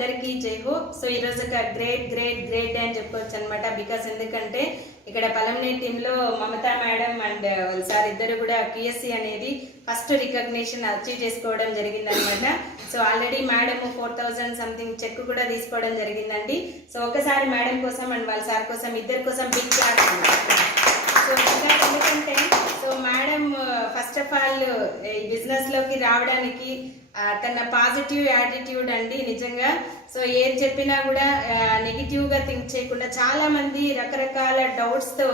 అందరికీ జై హో. సో ఈరోజు ఒక గ్రేట్ గ్రేట్ గ్రేట్ డే అని చెప్పుకోవచ్చు అనమాట. బికాస్ ఎందుకంటే ఇక్కడ పలంనేని టీంలో మమతా మేడం అండ్ వాళ్ళ సార్ ఇద్దరు కూడా QSC అనేది ఫస్ట్ రికగ్నిషన్ అచీవ్ చేసుకోవడం జరిగిందనమాట. So already madam 4000 something check కూడా తీసుకోవడం జరిగిందండి. సో ఒకసారి మేడం కోసం అండ్ వాళ్ళ సార్ కోసం ఇద్దరి కోసం బిగ్ క్లాస్. సో ఇంకా ఎందుకంటే so madam first of all ఈ బిజినెస్లోకి రావడానికి తన పాజిటివ్ యాటిట్యూడ్ అండి నిజంగా. సో ఏది చెప్పినా కూడా నెగిటివ్గా థింక్ చేయకుండా, చాలా మంది రకరకాల డౌట్స్తో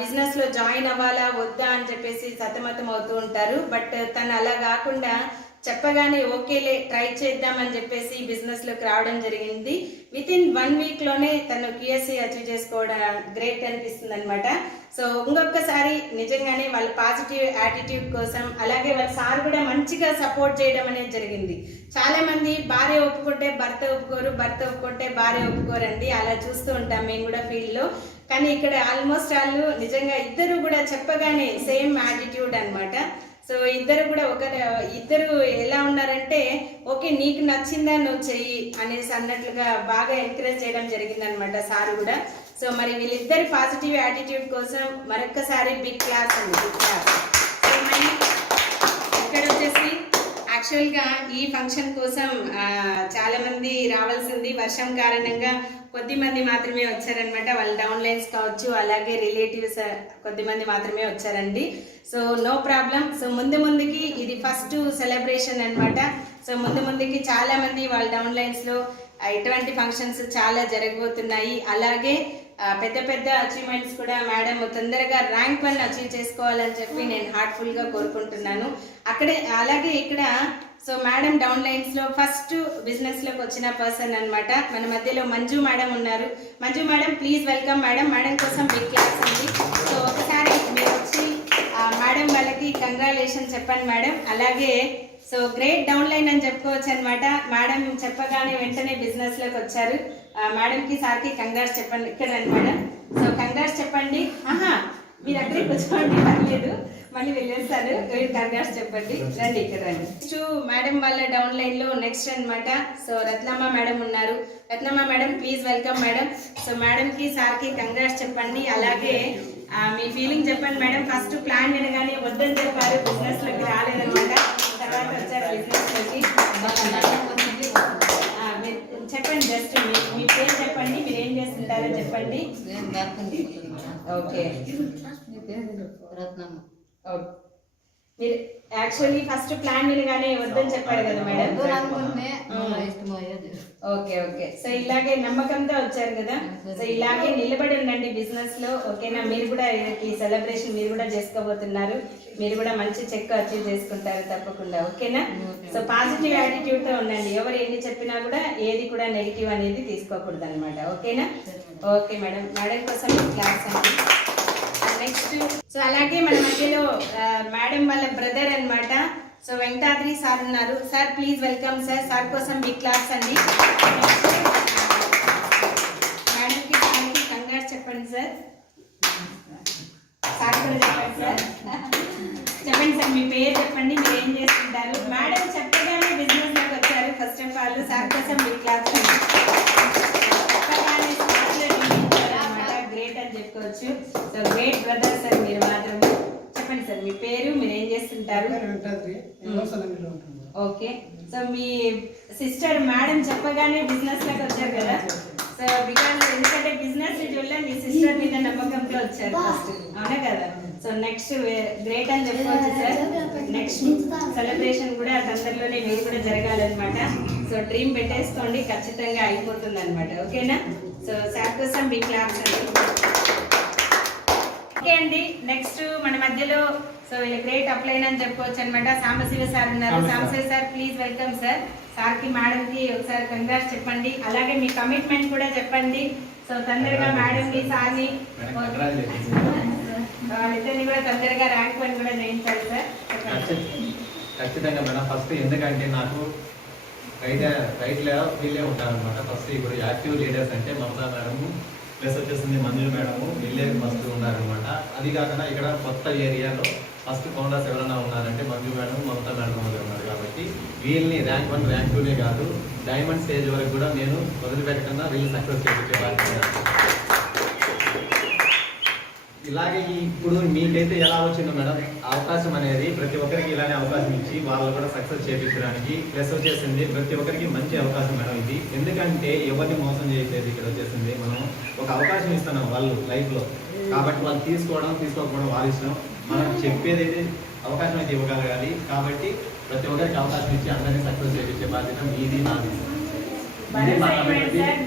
బిజినెస్లో జాయిన్ అవ్వాలా వద్దా అని చెప్పేసి సతమతం అవుతూ ఉంటారు. బట్ తను అలా కాకుండా చెప్పగానే ఓకేలే ట్రై చేద్దామని చెప్పేసి ఈ బిజినెస్లోకి రావడం జరిగింది. వితిన్ 1 వీక్లోనే తను QSC అచీవ్ చేసుకోవడం గ్రేట్ అనిపిస్తుంది అనమాట. సో ఇంకొకసారి నిజంగానే వాళ్ళ పాజిటివ్ యాటిట్యూడ్ కోసం, అలాగే వాళ్ళ సార్ కూడా మంచిగా సపోర్ట్ చేయడం అనేది జరిగింది. చాలా మంది భార్య ఒప్పుకుంటే భర్త ఒప్పుకోరు, భర్త ఒప్పుకుంటే భార్య ఒప్పుకోరండి. అలా చూస్తూ ఉంటాం మేము కూడా ఫీల్డ్లో. కానీ ఇక్కడ ఆల్మోస్ట్ వాళ్ళు నిజంగా ఇద్దరు కూడా చెప్పగానే సేమ్ యాటిట్యూడ్ అనమాట. సో ఇద్దరు కూడా ఇద్దరు ఎలా ఉన్నారంటే ఓకే నీకు నచ్చిందా నువ్వు చెయ్యి అనేసి అన్నట్లుగా బాగా ఎంకరేజ్ చేయడం జరిగింది అనమాట సార్ కూడా. సో మరి వీళ్ళిద్దరి పాజిటివ్ యాటిట్యూడ్ కోసం మరొక్కసారి బిగ్ క్లాస్ అండి, బిగ్ క్లాస్. సో మరి ఇక్కడ వచ్చేసి యాక్చువల్గా ఈ ఫంక్షన్ కోసం చాలా మంది రావాల్సింది, వర్షం కారణంగా కొద్దిమంది మాత్రమే వచ్చారనమాట. వాళ్ళ డౌన్ లైన్స్ కావచ్చు, అలాగే రిలేటివ్స్ కొద్దిమంది మాత్రమే వచ్చారండి. So no problem. సో ముందుకి ఇది ఫస్ట్ సెలబ్రేషన్ అనమాట. సో ముందుకి చాలా మంది వాళ్ళ డౌన్ లైన్స్లో ఇటువంటి ఫంక్షన్స్ చాలా జరగబోతున్నాయి. అలాగే పెద్ద పెద్ద అచీవ్మెంట్స్ కూడా మేడం తొందరగా ర్యాంక్ 1 అచీవ్ చేసుకోవాలని చెప్పి నేను హార్ట్ఫుల్గా కోరుకుంటున్నాను. అలాగే ఇక్కడ సో మేడం డౌన్ లైన్స్ లో ఫస్ట్ బిజినెస్ లోకి వచ్చిన పర్సన్ అనమాట. మన మధ్యలో మంజు మేడం ఉన్నారు. Manju madam please welcome madam. Madam కోసం బిగ్ క్లాస్ ఉంది. సో ఒకసారి మీరు వచ్చి మేడం వాళ్ళకి కంగ్రాచులేషన్ చెప్పండి మేడం. అలాగే సో గ్రేట్ డౌన్ లైన్ అని చెప్పుకోవచ్చు అనమాట. మేడం చెప్పగానే వెంటనే బిజినెస్ లోకి వచ్చారు. మేడంకి సార్కి కంగ్రాట్స్ చెప్పండి. ఇక్కడ రండి మేడం. సో కంగ్రాట్స్ చెప్పండి. మీరు అక్కడికి కూర్చోండి, పర్లేదు, మళ్ళీ వెళ్ళేస్తారు. కంగ్రాట్స్ చెప్పండి. రండి ఇక్కడ రండి. నెక్స్ట్ మేడం వాళ్ళ డౌన్ లైన్ లో నెక్స్ట్ అనమాట. సో రత్నమ్మ మేడం ఉన్నారు. Ratnamma madam please welcome madam. So madam కి సార్ కి కంగ్రాట్స్ చెప్పండి. అలాగే మీ ఫీలింగ్ చెప్పండి మేడం. ఫస్ట్ ప్లాన్ వినగానే వద్దని చెప్పారు, బిజినెస్ లోకి రాలేదనమాట. తర్వాత వచ్చారు బిజినెస్ లోకి. చెప్పండి, జస్ట్ మీ పేరు చెప్పండి, మీరు ఏం చేస్తుంటారో చెప్పండి. ఓకే, మీరు యాక్చువల్లీ ఫస్ట్ ప్లాన్ వినగానే వద్దని చెప్పారు కదా మేడం. Okay okay. సో ఇలాగే నమ్మకంతో వచ్చారు కదా. సో ఇలాగే నిలబడి ఉండండి బిజినెస్ లో, ఓకేనా. మీరు కూడా ఈ సెలబ్రేషన్ మీరు కూడా చేసుకోబోతున్నారు. మీరు కూడా మంచి చెక్ అచీవ్ చేసుకుంటారు తప్పకుండా, ఓకేనా. సో పాజిటివ్ యాటిట్యూడ్ తో ఉండండి. ఎవరు ఎన్ని చెప్పినా కూడా ఏది కూడా నెగిటివ్ అనేది తీసుకోకూడదు అనమాట, ఓకేనా. Okay madam. మేడం కోసం క్లాస్ అండి. నెక్స్ట్ సో అలాగే మన మధ్యలో మేడం వాళ్ళ బ్రదర్ అనమాట. సో వెంకటాద్రి సార్ ఉన్నారు. Sir please welcome sir. Sir కోసం బిగ్ క్లాస్ అండి. మేడంకి సార్కి కంగ్రాట్స్ చెప్పండి సార్. సార్ కూడా చెప్పండి సార్. చెప్పండి సార్, మీ పేరు చెప్పండి, మీరు ఏం చేస్తుంటారు. మేడం చెప్పగానే బిజినెస్ లోకి వచ్చారు. ఫస్ట్ ఆఫ్ ఆల్ సార్ కోసం బిగ్ క్లాస్ అండి. గ్రేట్ అని చెప్పుకోవచ్చు. సో గ్రేట్ బ్రదర్ సార్ మీరు మాత్రం. చెప్పండి సార్ మీ పేరు, మీరు ఏం చేస్తుంటారు. ఓకే. సో మీ సిస్టర్ మేడం చెప్పగానే బిజినెస్ లోకి వచ్చారు కదా. సో బికాస్ ఎందుకంటే బిజినెస్ వల్ల మీ సిస్టర్ మీద నమ్మకంతో వచ్చారు ఫస్ట్, అవునా కదా. సో నెక్స్ట్ గ్రేట్ అని చెప్పుకోవచ్చు సార్. నెక్స్ట్ సెలబ్రేషన్ కూడా తొందరలోనే మీరు కూడా జరగాలన్నమాట. సో డ్రీమ్ పెట్టేసుకోండి, ఖచ్చితంగా అయిపోతుంది అనమాట, ఓకేనా. సో సార్ కోసం బిగ్ క్లాప్స్ అండి. ఓకే అండి. నెక్స్ట్ మన మధ్యలో సో వీళ్ళ గ్రేట్ అప్లైన్ అని చెప్పుకోవచ్చు అనమాట. సాంబశివ సార్ ఉన్నారు. Sambasiva sir please welcome sir. సార్కి మేడంకి ఒకసారి కంగ్రాట్స్ చెప్పండి. అలాగే మీ కమిట్మెంట్ కూడా చెప్పండి. సో తొందరగా మేడంని సార్ని వాళ్ళిద్దరిని కూడా తొందరగా ర్యాంక్ 1 కూడా చేయించాలి సార్. ఖచ్చితంగా మేడం. ఫస్ట్ ఎందుకంటే నాకు రైట్లో వీళ్ళే ఉంటారనమాట. ఫస్ట్ ఇప్పుడు యాక్టివ్ లీడర్స్ అంటే మమతా మేడం ప్లస్ వచ్చేసింది మంజు మేడము, వీళ్ళే ఫస్ట్ ఉన్నారనమాట. అది కాకుండా ఇక్కడ కొత్త ఏరియాలో ఫస్ట్ ఫౌండర్స్ ఎవరైనా ఉన్నారంటే మంజు మేడం, మమతా మేడం ఉన్నారు. కాబట్టి వీళ్ళని ర్యాంక్ 1 ర్యాంక్ 2 కాదు డైమండ్ స్టేజ్ వరకు కూడా నేను వదిలిపెట్టకుండా వీళ్ళు సక్సెస్ చేయించే బాధ్యత. ఇలాగే ఇప్పుడు మీకైతే ఎలా వచ్చిందో మేడం అవకాశం అనేది ప్రతి ఒక్కరికి ఇలానే అవకాశం ఇచ్చి వాళ్ళు కూడా సక్సెస్ చేయించడానికి ప్లస్ వచ్చేసింది ప్రతి ఒక్కరికి మంచి అవకాశం మేడం ఇది. ఎందుకంటే ఎవరిని మోసం చేయలేదు ఇక్కడ వచ్చేసింది. మనం ఒక అవకాశం ఇస్తున్నాం వాళ్ళు లైఫ్లో, కాబట్టి వాళ్ళు తీసుకోకపోవడం వాళ్ళ ఇష్టం. మనం చెప్పేది అయితే అవకాశం అయితే ఇవ్వగలగాలి. కాబట్టి ప్రతి ఒక్కరికి అవకాశం ఇచ్చి అందరినీ సక్సెస్ చేయించే బాధ్యత మీది నాది.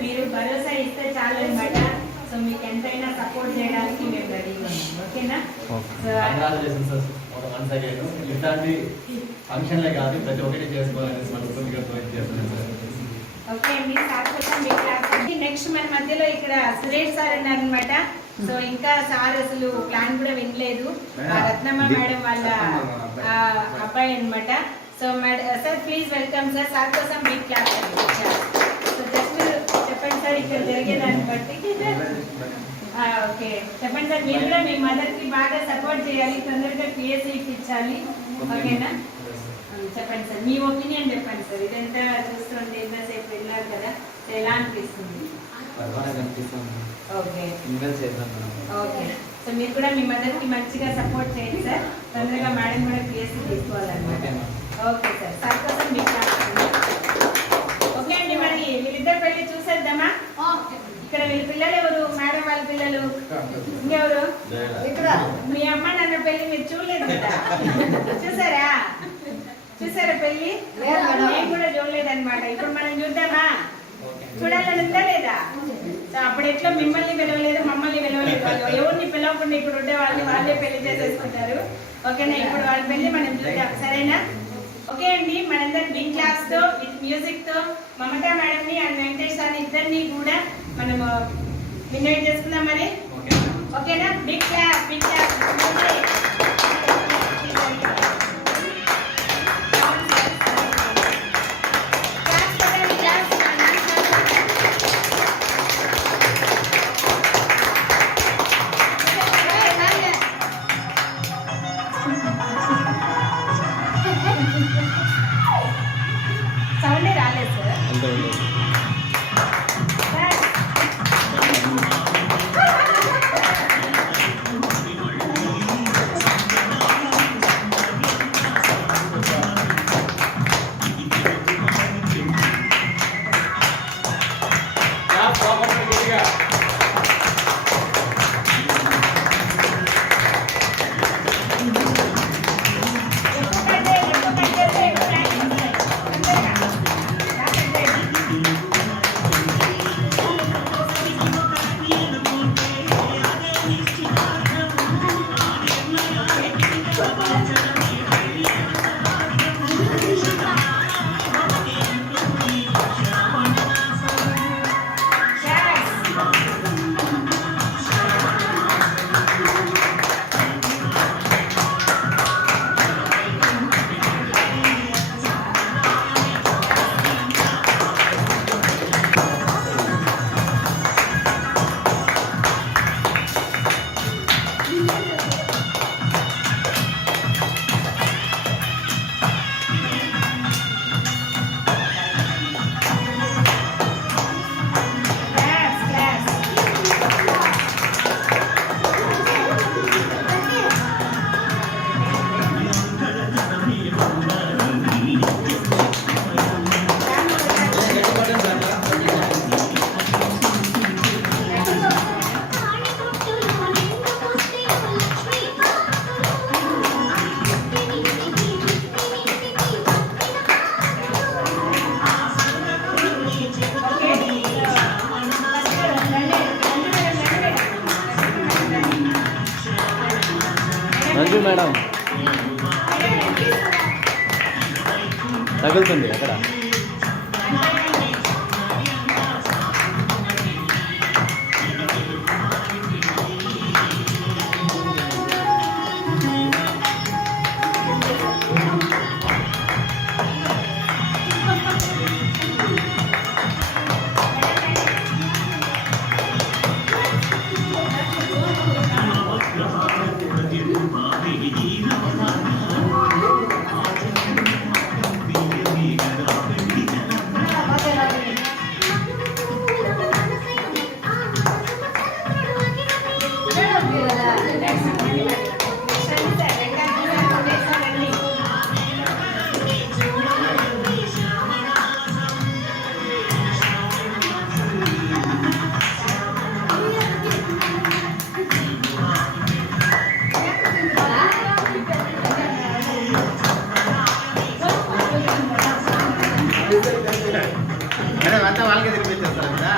మీరు భరోసా ఇస్తే చాలు అన్నమాట. సో మీకు ఎంతైనా సపోర్ట్ చేయడానికి మేము రెడీగా ఉన్నాం. ఓకేనా? Congratulations sir. ఒక వన్ సెకండ్ ఇట్లాంటి ఫంక్షన్లే కాదు ప్రతి ఒక్కటి చేసుకోవాలని మనస్ఫూర్తిగా చేస్తున్నాం సార్. ఓకే అండి, నెక్స్ట్ మన మధ్యలో ఇక్కడ సురేష్ సార్ అన్నారనమాట. సో ఇంకా సార్ అసలు ప్లాన్ కూడా వినలేదు. రత్నమ్మ మేడం వాళ్ళ అబ్బాయి అనమాట. So sir please welcome sir. Sir కోసం బిగ్ క్లాస్. సో జస్ట్ చెప్పండి సార్ ఇక్కడ జరిగేదాన్ని బట్టి. ఓకే చెప్పండి సార్. మీరు కూడా మీ మదర్ కి బాగా సపోర్ట్ చేయాలి, తొందరగా పిఎస్సి ఇప్పించాలి. ఓకేనా? చెప్పండి సార్, మీ ఒపీనియన్ చెప్పండి సార్. ఇదంతా చూస్తుంటే ఎంతసేపు వెళ్ళారు కదా, ఎలా అనిపిస్తుంది? Okay okay. సో మీరు కూడా మీ మదర్ కి మంచిగా సపోర్ట్ చేయండి సార్. తొందరగా మేడం కూడా పిఎస్సి తీసుకోవాలన్నమాట. Okay sir. సార్ కోసం మీకు ఓకే అండి. మరి వీళ్ళిద్దరు పెళ్లి చూసేద్దామా? ఇక్కడ వీళ్ళ పిల్లలు ఎవరు? మేడం వాళ్ళ పిల్లలు. ఇంకెవరు? ఇక్కడ మీ అమ్మ నాన్న పెళ్లి మీరు చూడలేదు కదా? చూసారా పెళ్లి? నేను కూడా చూడలేదన్నమాట. ఇప్పుడు మనం చూద్దామా? చూడాలని ఉందా లేదా? సో అప్పుడు ఎట్లా మిమ్మల్ని పిలవలేదు, మమ్మల్ని పిలవలేదు. వాళ్ళు ఎవరిని పిలవకుండా ఇప్పుడు ఉండే వాళ్ళే పెళ్లి చేసేసుకుంటారు. ఓకేనా? ఇప్పుడు వాళ్ళ పెళ్లి మనం చూద్దాం, సరేనా? ఓకే అండి, మనందరం బిగ్ క్లాస్ తో విత్ మ్యూజిక్ తో మమతా మేడం ని అండ్ వెంకటేష్ సార్ ఇద్దరిని కూడా మనం ఇన్వైట్ చేసుకుందాం మరి. ఓకేనా? Big class, big class. సౌండే రాలేదు సార్. మంజు మేడం తగులుతుంది అక్కడ. మేడం అంతా వాళ్ళకే తినిపించేస్తారు కదా.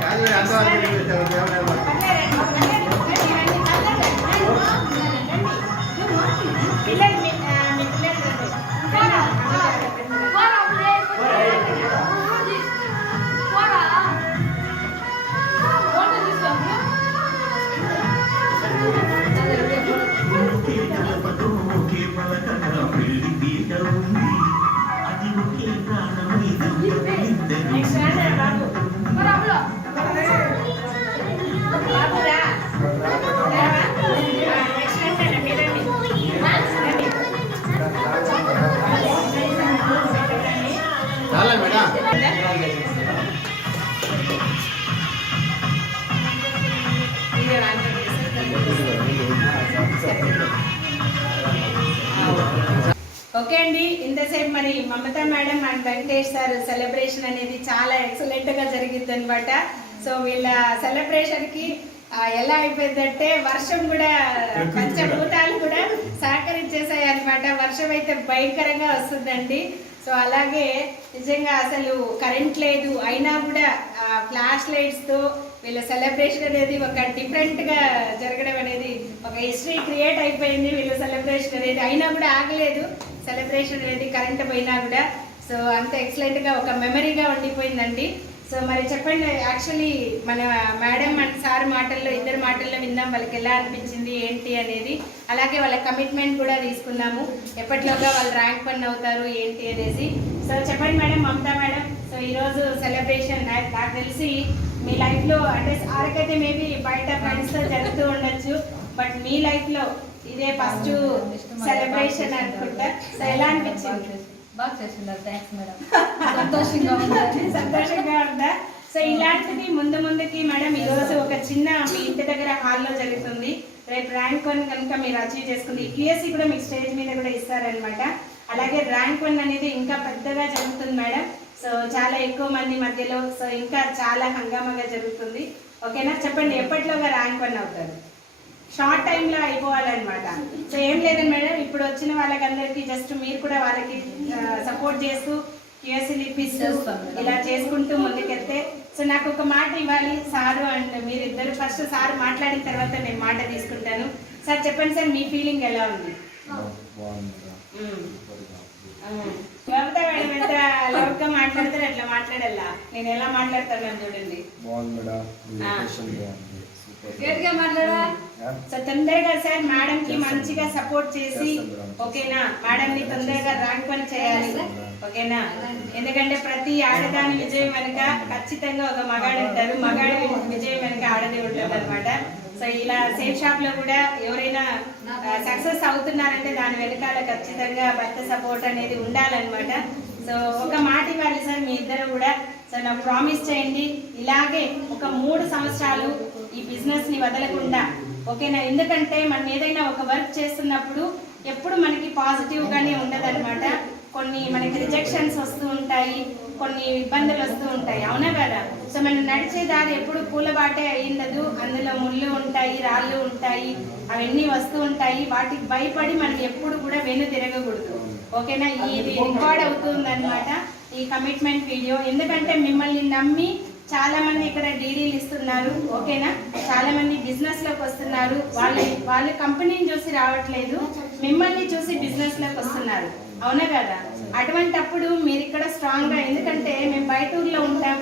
కాదు మేడం అంతా వాళ్ళకే తినిపించారు. చాలా మేడం ఓకే అండి, ఇంతసేపు మరి Mamata madam and Venkatesh sir celebration అనేది చాలా ఎక్సలెంట్ గా జరిగింది అనమాట. సో వీళ్ళ సెలబ్రేషన్ కి ఎలా అయిపోయిందంటే వర్షం కూడా పంచభూతాలు కూడా సహకరించేసాయి అనమాట. వర్షం అయితే భయంకరంగా వస్తుందండి. సో అలాగే నిజంగా అసలు కరెంట్ లేదు అయినా కూడా ఫ్లాష్ లైట్స్ తో వీళ్ళ సెలబ్రేషన్ అనేది ఒక డిఫరెంట్ గా జరగడం అనేది ఒక హిస్టరీ క్రియేట్ అయిపోయింది. వీళ్ళ సెలబ్రేషన్ అనేది అయినా కూడా ఆగలేదు సెలబ్రేషన్ అనేది కరెంట్ పోయినా కూడా. సో అంత ఎక్సలెంట్ గా ఒక మెమరీగా ఉండిపోయిందండి. సో మరి చెప్పండి, యాక్చువల్లీ మన మేడం అండ్ సార్ మాటల్లో ఇద్దరు మాటల్లో విన్నాం వాళ్ళకి ఎలా అనిపించింది ఏంటి అనేది. అలాగే వాళ్ళ కమిట్మెంట్ కూడా తీసుకున్నాము ఎప్పట్లోగా వాళ్ళు ర్యాంక్ 1 అవుతారు ఏంటి అనేసి. సో చెప్పండి మేడం, మమతా మేడం. సో ఈరోజు సెలబ్రేషన్ నాకు తెలిసి మీ లైఫ్లో అంటే సార్కైతే మేబీ బయట ఫ్రెండ్స్తో జరుగుతూ ఉండొచ్చు, బట్ మీ లైఫ్లో ఇదే ఫస్ట్ సెలబ్రేషన్ అనుకుంటా. సో ఎలా అనిపించింది? బాగా చేస్తున్నారు, థ్యాంక్స్ మేడం. సంతోషంగా ఉందా? సో ఇలాంటిది ముందుకి మేడం ఈరోజు ఒక చిన్న మీ ఇంటి దగ్గర హాల్లో జరుగుతుంది. రేపు ర్యాంక్ 1 కనుక మీరు అచీవ్ చేసుకుంది ఈ QSC కూడా మీకు స్టేజ్ మీద కూడా ఇస్తారనమాట. అలాగే ర్యాంక్ 1 అనేది ఇంకా పెద్దగా జరుగుతుంది మేడం. సో చాలా ఎక్కువ మంది మధ్యలో, సో ఇంకా చాలా హంగామాగా జరుగుతుంది. ఓకేనా? చెప్పండి, ఎప్పటిలోగా ర్యాంక్ 1 అవుతారు? షార్ట్ టైంలో అయిపోవాలన్నమాట. సో ఏం లేదండి మేడం, ఇప్పుడు వచ్చిన వాళ్ళకందరికీ జస్ట్ మీరు కూడా వాళ్ళకి సపోర్ట్ చేస్తూ QSC ఇప్పిస్తూ ఇలా చేసుకుంటూ ముందుకెళ్తే. సో నాకు ఒక మాట ఇవ్వాలి సారు అండ్ మీరిద్దరు. ఫస్ట్ సార్ మాట్లాడిన తర్వాత నేను మాట తీసుకుంటాను. సార్ చెప్పండి సార్, మీ ఫీలింగ్ ఎలా ఉంది? మమతా మేడం ఎంత లవ్గా మాట్లాడతారు అట్లా మాట్లాడాలా, నేను ఎలా మాట్లాడతాను చూడండి. సో తొందరగా సార్ మేడం కి మంచిగా సపోర్ట్ చేసి ఓకేనా, మేడం ని తొందరగా ర్యాంక్ 1 చేయాలి ఓకేనా. ఎందుకంటే ప్రతి ఆడదాని విజయం వెనుక ఖచ్చితంగా ఒక మగాడు ఉంటారు, మగాడి విజయం వెనుక ఆడది ఉంటుంది అనమాట. సో ఇలా సేఫ్ షాప్ లో కూడా ఎవరైనా సక్సెస్ అవుతున్నారంటే దాని వెనకాల ఖచ్చితంగా భర్త సపోర్ట్ అనేది ఉండాలన్నమాట. సో ఒక మాట ఇవ్వాలి సార్ మీ ఇద్దరు కూడా. సో నాకు ప్రామిస్ చేయండి, ఇలాగే ఒక 3 సంవత్సరాలు ఈ బిజినెస్ ని వదలకుండా ఓకేనా. ఎందుకంటే మనం ఏదైనా ఒక వర్క్ చేస్తున్నప్పుడు ఎప్పుడు మనకి పాజిటివ్ గానే ఉండదన్నమాట. కొన్ని మనకి రిజెక్షన్స్ వస్తూ ఉంటాయి, కొన్ని ఇబ్బందులు వస్తూ ఉంటాయి, అవునా కదా. సో మనం నడిచే దారి ఎప్పుడు పూలబాటే అయ్యిందదు, అందులో ముళ్ళు ఉంటాయి, రాళ్ళు ఉంటాయి, అవన్నీ వస్తూ ఉంటాయి. వాటికి భయపడి మనం ఎప్పుడు కూడా వెను తిరగకూడదు ఓకేనా. ఇది రికార్డ్ అవుతుంది అనమాట ఈ కమిట్మెంట్ వీడియో. ఎందుకంటే మిమ్మల్ని నమ్మి చాలా మంది ఇక్కడ డీడీలు ఇస్తున్నారు ఓకేనా. చాలా మంది బిజినెస్ లోకి వస్తున్నారు, వాళ్ళ కంపెనీని చూసి రావట్లేదు, మిమ్మల్ని చూసి బిజినెస్ లోకి వస్తున్నారు, అవునా కదా. అటువంటప్పుడు మీరు ఇక్కడ స్ట్రాంగ్ గా, ఎందుకంటే మేము బయట ఊర్లో ఉంటాం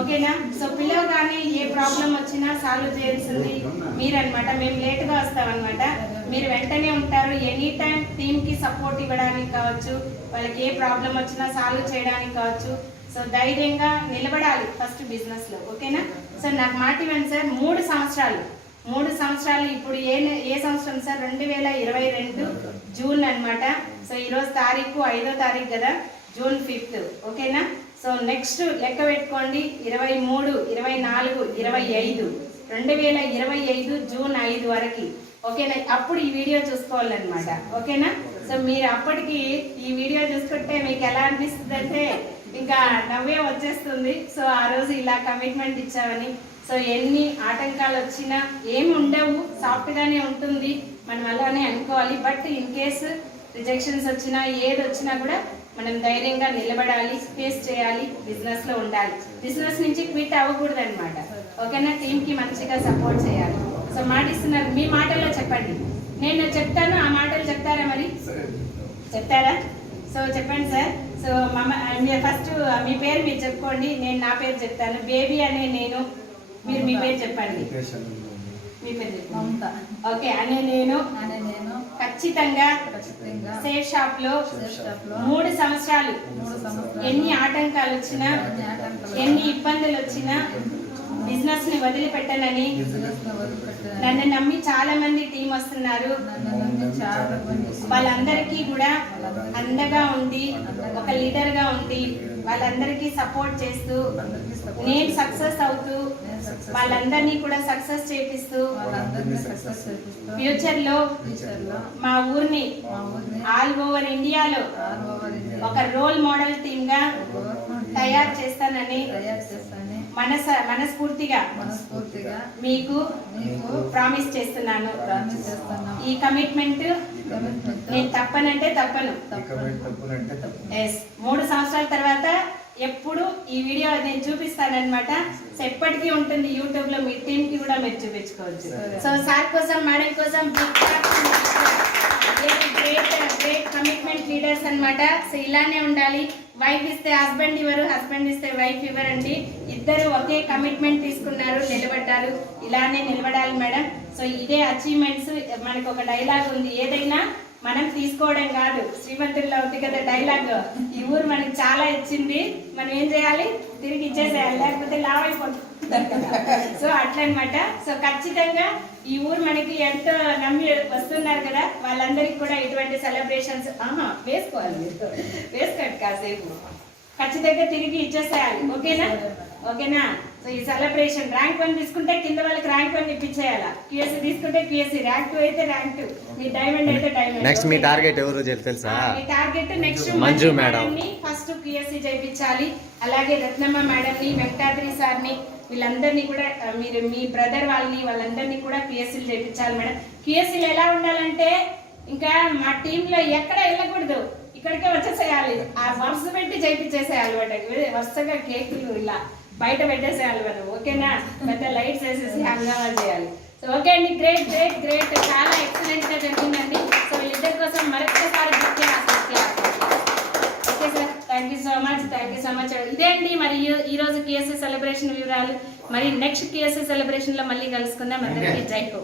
ఓకేనా. సో పిలవగానే ఏ ప్రాబ్లం వచ్చినా సాల్వ్ చేయాల్సింది మీరన్నమాట. మేము లేట్ గా వస్తాం అనమాట, మీరు వెంటనే ఉంటారు. ఎనీ టైం టీమ్ కి సపోర్ట్ ఇవ్వడానికి కావచ్చు, వాళ్ళకి ఏ ప్రాబ్లం వచ్చినా సాల్వ్ చేయడానికి కావచ్చు. సో ధైర్యంగా నిలబడాలి ఫస్ట్ బిజినెస్ లో ఓకేనా. సో నాకు మాట ఇవ్వండి సార్, 3 సంవత్సరాలు ఇప్పుడు ఏ సంవత్సరం సార్? 2022 జూన్ అన్నమాట. సో ఈరోజు తారీఖు 5వ తారీఖు కదా, జూన్ 5th ఓకేనా. సో నెక్స్ట్ లెక్క పెట్టుకోండి, 23, 24, 25 2025 జూన్ 5 వరకు ఓకేనా. అప్పుడు ఈ వీడియో చూసుకోవాలన్నమాట ఓకేనా. సో మీరు అప్పటికి ఈ వీడియో చూసుకుంటే మీకు ఎలా అనిపిస్తుంది అంటే ఇంకా నవ్వే వచ్చేస్తుంది. సో ఆ రోజు ఇలా కమిట్మెంట్ ఇచ్చామని. సో ఎన్ని ఆటంకాలు వచ్చినా ఏమి ఉండవు, సాఫ్ట్గానే ఉంటుంది, మనం అలానే అనుకోవాలి. బట్ ఇన్ కేసు రిజెక్షన్స్ వచ్చినా ఏది వచ్చినా కూడా మనం ధైర్యంగా నిలబడాలి, ఫేస్ చేయాలి, బిజినెస్ లో ఉండాలి. బిజినెస్ నుంచి క్విట్ అవ్వకూడదు అనమాట. ఓకేనా? టీమ్ కి మంచిగా సపోర్ట్ చేయాలి. సో మాట ఇస్తున్నారు, మీ మాటల్లో చెప్పండి. నేను చెప్తాను, ఆ మాటలు చెప్తారా? మరి చెప్తారా? సో చెప్పండి సార్. సో ఫస్ట్ మీ పేరు మీరు చెప్పుకోండి, నేను నా పేరు చెప్తాను. బేబీ అనే నేను, మీరు మీ పేరు చెప్పండి. మీ పేరు చెప్పండి. మమత. ఓకే. అనే నేను ఖచ్చితంగా సేఫ్ షాప్ లో 3 సంవత్సరాలు ఎన్ని ఆటంకాలు వచ్చినా, ఎన్ని ఇబ్బందులు వచ్చినా బిజినెస్ ని వదిలిపెట్టనని, నన్ను నమ్మి చాలా మంది టీం వస్తున్నారు. వాళ్ళందరికీ కూడా అండగా ఉండి, ఒక లీడర్ గా ఉండి, వాళ్ళందరికీ సపోర్ట్ చేస్తూ, నేను సక్సెస్ అవుతూ, వాళ్ళందరినీ కూడా సక్సెస్ చేపిస్తూ, ఫ్యూచర్ లో మా ఊరిని ఆల్ ఓవర్ ఇండియాలో ఒక రోల్ మోడల్ టీమ్ గా తయారు చేస్తానని మనస్ఫూర్తిగా మీకు ప్రామిస్ చేస్తున్నాను. ఈ కమిట్మెంట్ నేను తప్పనంటే తప్పను. 3 సంవత్సరాల తర్వాత ఎప్పుడు ఈ వీడియో నేను చూపిస్తానన్నమాట. ఎప్పటికీ ఉంటుంది యూట్యూబ్ లో. మీ టీమ్ కి కూడా మీరు చూపించుకోవచ్చు. సో సార్ కోసం, మేడం కోసం గ్రేట్ కమిట్మెంట్ లీడర్స్ అన్నమాట. సో ఇలానే ఉండాలి. వైఫ్ ఇస్తే హస్బెండ్ ఇవ్వరు, హస్బెండ్ ఇస్తే వైఫ్ ఇవ్వరండి. ఇద్దరు ఒకే కమిట్మెంట్ తీసుకున్నారు, నిలబడ్డారు. ఇలానే నిలబడాలి మేడం. సో ఇదే అచీవ్మెంట్స్. మనకు ఒక డైలాగ్ ఉంది, ఏదైనా మనం తీసుకోవడం కాదు. శ్రీమంతుల్లో ఉంది కదా డైలాగ్, ఈ ఊరు మనకి చాలా ఇచ్చింది, మనం ఏం చేయాలి? తిరిగి ఇచ్చేసేయాలి, లేకపోతే లావ్ అయిపోతుంది. సో అట్లా అనమాట. సో ఖచ్చితంగా ఈ ఊరు మనకి ఎంతో నమ్మి వస్తున్నారు కదా, వాళ్ళందరికీ కూడా ఇటువంటి సెలబ్రేషన్స్ వేసుకోవాలి. వేసుకోండి కాసేపు, ఖచ్చితంగా తిరిగి ఇచ్చేసేయాలి. ఓకేనా? ఓకేనా? సో ఈ సెలబ్రేషన్ ర్యాంక్ 1 తీసుకుంటే కింద వాళ్ళకి ర్యాంక్ 1 ఇప్పించేయాలా, QSC తీసుకుంటే QSC, ర్యాంక్ 2 అయితే ర్యాంక్ 2, మీ డైమండ్ అయితే డైమండ్. నెక్స్ట్ మీ టార్గెట్ ఎవరు తెలుసా? మీ టార్గెట్ నెక్స్ట్ మంజు మేడం ని ఫస్ట్ QSC చేయించాలి. అలాగే రత్నమ్మ మేడం ని, వెంకటాద్రి సార్ ని, వీళ్ళందరినీ కూడా మీరు మీ బ్రదర్ వాళ్ళందరినీ కూడా QSCలు చేయించాలి మేడం. QSCలు ఎలా ఉండాలంటే ఇంకా మా టీంలో ఎక్కడ వెళ్ళకూడదు, ఇక్కడికే వచ్చేసేయాలి. ఆ వరుస పెట్టి చేయించేసేయాలి వాటికి. వరుసగా కేకులు ఇలా బయట పెట్టేసేయాలి మనం. ఓకేనా? పెద్ద లైట్స్ వేసేసి హంగామా చేయాలి. సో ఓకే అండి, గ్రేట్ గ్రేట్ గ్రేట్, చాలా ఎక్సలెంట్ గా జరిగిందండి. సో వీళ్ళిద్దరి కోసం మరొకసారి okay sir, thank you so much, thank you so much. ఇదే అండి మరి ఈ రోజు QSC సెలబ్రేషన్ వివరాలు. మరి నెక్స్ట్ QSC సెలబ్రేషన్ లో మళ్ళీ కలుసుకుందాం. అందరికీ జై హో.